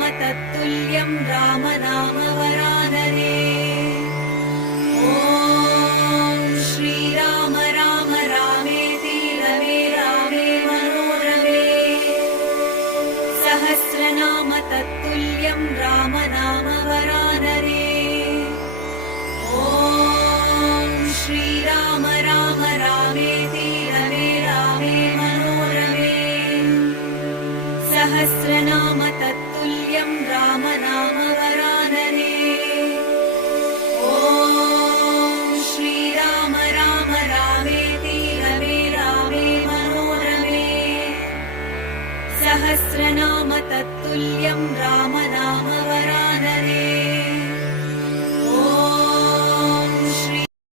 सहस्रनाम तत्तुल्यं राम नाम वरानने। ॐ श्रीराम राम रामेति रमे रामे मनोरमे। सहस्रनाम तत्तुल्यं राम नाम वरानने। ॐ श्रीराम राम रामेति रमे रामे मनोरमे। सहस्रनाम तत्तुल्यं राम नाम वरानने। ॐ श्रीराम राम रामेति रमे रामे मनोरमे। सहस्रनाम तत्तुल्यं राम